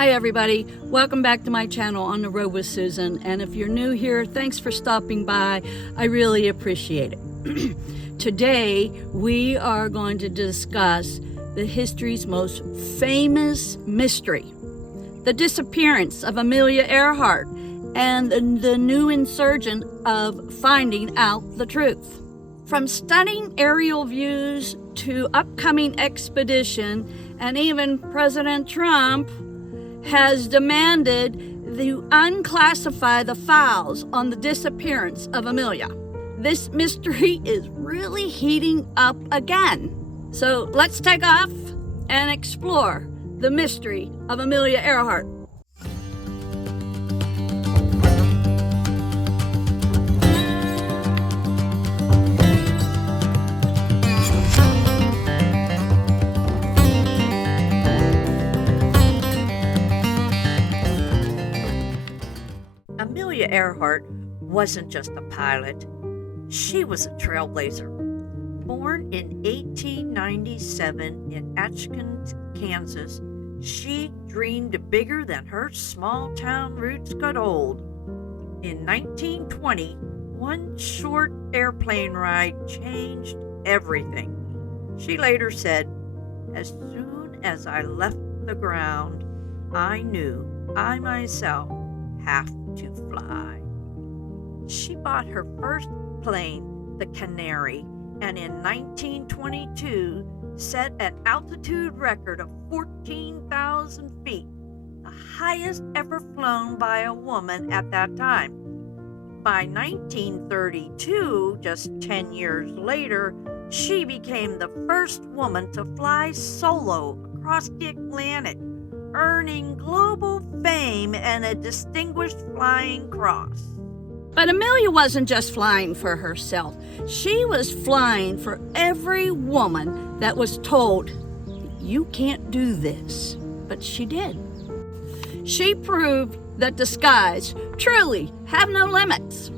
Hi everybody, welcome back to my channel On the Road with Susan, and if you're new here, thanks for stopping by. I really appreciate it. Today we are going to discuss the history's most famous mystery, the disappearance of Amelia Earhart and the new insurgent of finding out the truth. From stunning aerial views to upcoming expedition, and even President Trump has demanded to unclassify the files on the disappearance of Amelia. This mystery is really heating up again. So let's take off and explore the mystery of Amelia Earhart. Amelia Earhart wasn't just a pilot, she was a trailblazer. Born in 1897 in Aitkin, Kansas, she dreamed bigger than her small-town roots could hold. In 1920, one short airplane ride changed everything. She later said, "As soon as I left the ground, I knew I myself have to fly." She bought her first plane, the Canary, and in 1922 set an altitude record of 14,000 feet, the highest ever flown by a woman at that time. By 1932, just 10 years later, she became the first woman to fly solo across the Atlantic, earning global fame and a distinguished flying cross. But Amelia wasn't just flying for herself. She was flying for every woman that was told, "You can't do this." But she did. She proved that the skies truly have no limits.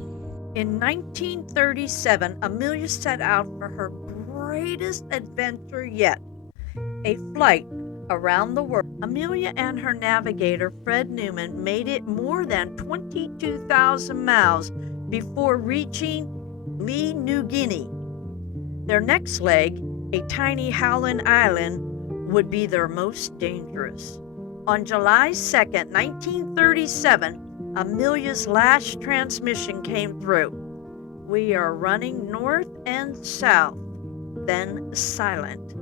In 1937, Amelia set out for her greatest adventure yet, a flight around the world. Amelia and her navigator, Fred Newman, made it more than 22,000 miles before reaching New Guinea. Their next leg, a tiny Howland Island, would be their most dangerous. On July 2nd, 1937, Amelia's last transmission came through. "We are running north and south," then silent.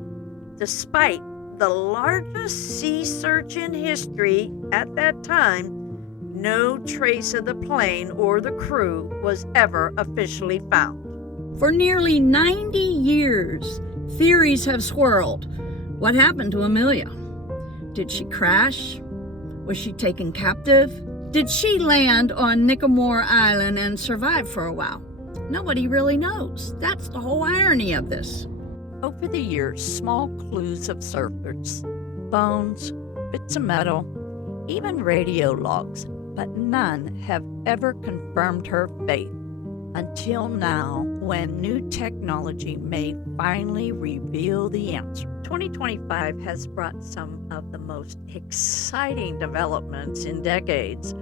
Despite the largest sea search in history at that time, no trace of the plane or the crew was ever officially found. For nearly 90 years, theories have swirled. What happened to Amelia? Did she crash? Was she taken captive? Did she land on Nicobar Island and survive for a while? Nobody really knows. That's the whole irony of this. Over the years, small clues have surfaced, bones, bits of metal, even radio logs, but none have ever confirmed her fate. Until now, when new technology may finally reveal the answer. 2025 has brought some of the most exciting developments in decades,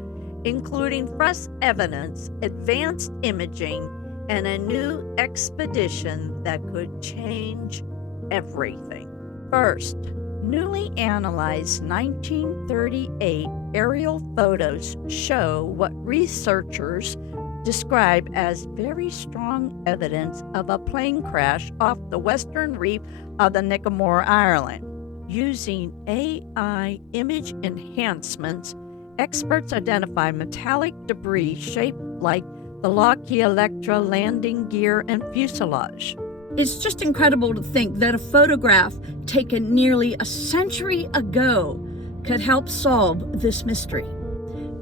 including fresh evidence, advanced imaging, and a new expedition that could change everything. First, newly analyzed 1938 aerial photos show what researchers describe as very strong evidence of a plane crash off the western reef of the Nicobar Island. Using AI image enhancements, experts identify metallic debris shaped like the Lockheed Electra landing gear and fuselage. It's just incredible to think that a photograph taken nearly a century ago could help solve this mystery.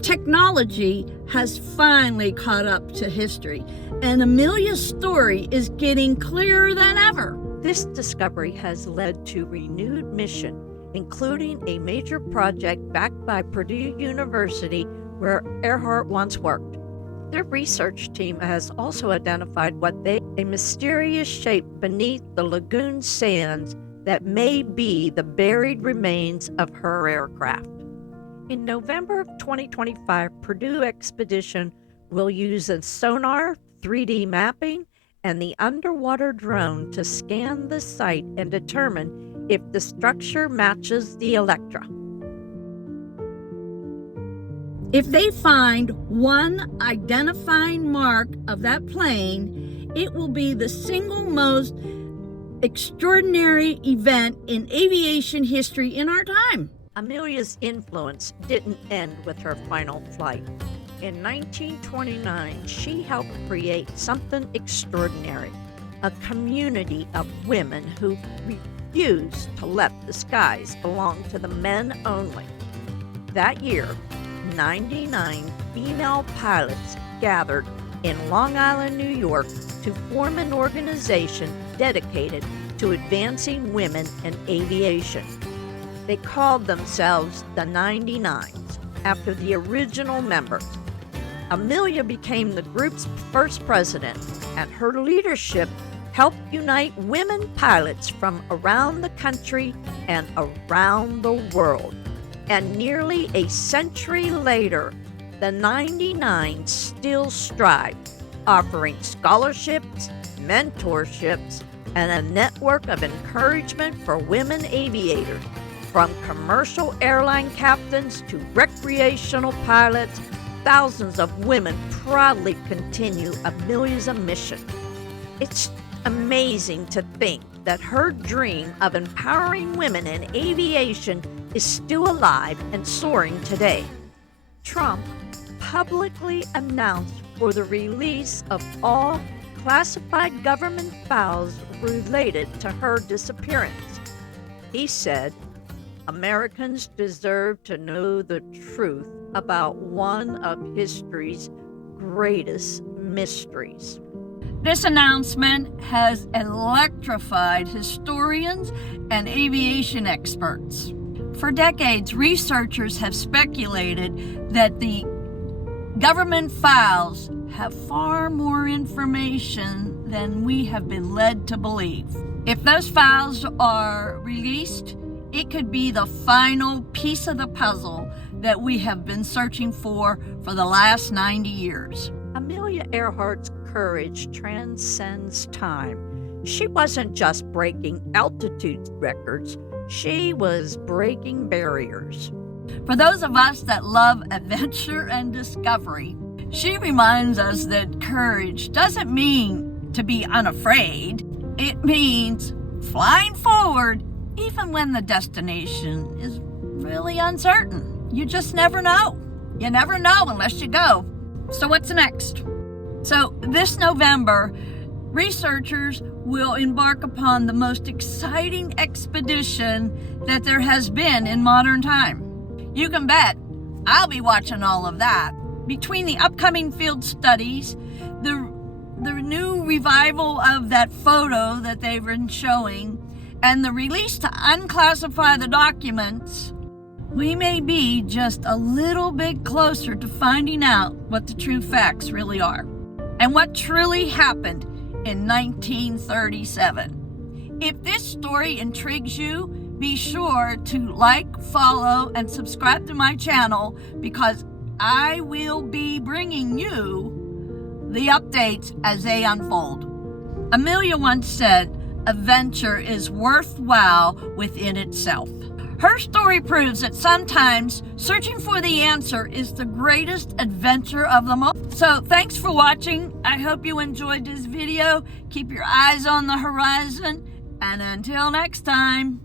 Technology has finally caught up to history, and Amelia's story is getting clearer than ever. This discovery has led to renewed mission, including a major project backed by Purdue University, where Earhart once worked. Their research team has also identified a mysterious shape beneath the lagoon sands that may be the buried remains of her aircraft. In November of 2025, Purdue Expedition will use a sonar, 3D mapping, and the underwater drone to scan the site and determine if the structure matches the Electra. If they find one identifying mark of that plane, it will be the single most extraordinary event in aviation history in our time. Amelia's influence didn't end with her final flight. In 1929, she helped create something extraordinary, a community of women who refused to let the skies belong to the men only. That year, 99 female pilots gathered in Long Island, New York, to form an organization dedicated to advancing women in aviation. They called themselves the 99s, after the original members. Amelia became the group's first president, and her leadership helped unite women pilots from around the country and around the world. And nearly a century later, the 99 still strive, offering scholarships, mentorships, and a network of encouragement for women aviators, from commercial airline captains to recreational pilots. Thousands of women proudly continue Amelia's mission. It's amazing to think that her dream of empowering women in aviation is still alive and soaring today. Trump publicly announced for the release of all classified government files related to her disappearance. He said, "Americans deserve to know the truth about one of history's greatest mysteries." This announcement has electrified historians and aviation experts. For decades, researchers have speculated that the government files have far more information than we have been led to believe. If those files are released, it could be the final piece of the puzzle that we have been searching for the last 90 years. Amelia Earhart's courage transcends time. She wasn't just breaking altitude records, she was breaking barriers. For those of us that love adventure and discovery, she reminds us that courage doesn't mean to be unafraid. It means flying forward even when the destination is really uncertain. You just never know. You never know unless you go. So what's next? So this November, researchers will embark upon the most exciting expedition that there has been in modern time. You can bet I'll be watching all of that. Between the upcoming field studies, the new revival of that photo that they've been showing, and the release to unclassify the documents, we may be just a little bit closer to finding out what the true facts really are and what truly happened in 1937. If this story intrigues you, be sure to like, follow, and subscribe to my channel, because I will be bringing you the updates as they unfold. Amelia once said, "Adventure is worthwhile within itself." Her story proves that sometimes searching for the answer is the greatest adventure of them all. So thanks for watching. I hope you enjoyed this video. Keep your eyes on the horizon, and until next time.